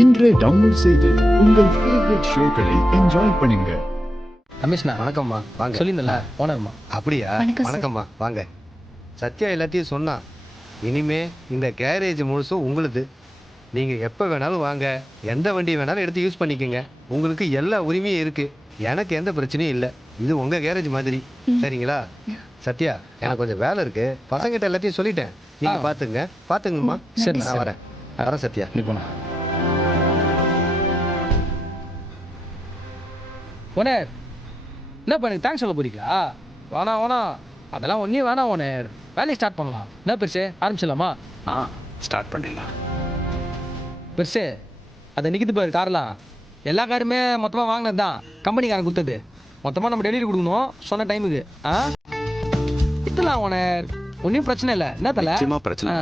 இன்றே டவுன்லோட் செய்து உங்கள் ஃபேவரட் ஷோக்களை என்ஜாய் பண்ணுங்க. ரமேஷ்ண்ணா வணக்கம்மா வாங்க. சொல்லியிருந்தல ஓனர்மா. அப்படியா? வணக்கம்மா வாங்க. சத்யா எல்லாத்தையும் சொன்னா. இனிமே இந்த கேரேஜ் முழுசும் உங்களுது. நீங்கள் எப்போ வேணாலும் வாங்க, எந்த வண்டி வேணாலும் எடுத்து யூஸ் பண்ணிக்கோங்க. உங்களுக்கு எல்லா உரிமையும் இருக்குது. எனக்கு எந்த பிரச்சனையும் இல்லை. இது உங்கள் கேரேஜ் மாதிரி. சரிங்களா? சத்யா, எனக்கு கொஞ்சம் வேலை இருக்குது. பசங்கிட்ட எல்லாத்தையும் சொல்லிட்டேன். நீங்கள் பார்த்துங்கம்மா. சரி, நான் வரேன் சத்யா. நீ போனா ஓனர். என்னப்பா எனக்கு தேங்க்ஸ் சொல்ல போறீங்களா? வேணாம் அதெல்லாம் ஒன்றும் வேணாம் ஓனர். வேலையை ஸ்டார்ட் பண்ணலாம். என்ன பெருசு ஆரம்பிச்சிடலாமா? ஸ்டார்ட் பண்ணிடலாம். பெருசு அதை நிற்கிது பாரு காரெலாம். எல்லா காருமே மொத்தமாக வாங்கினது தான். கம்பெனிக்காரன் கொடுத்தது. மொத்தமாக நம்ம டெலிவரி கொடுக்கணும் சொன்ன டைமுக்கு. இதெல்லாம் ஓனர் ஒன்றும் பிரச்சனை இல்லை. என்ன தலை பிரச்சனை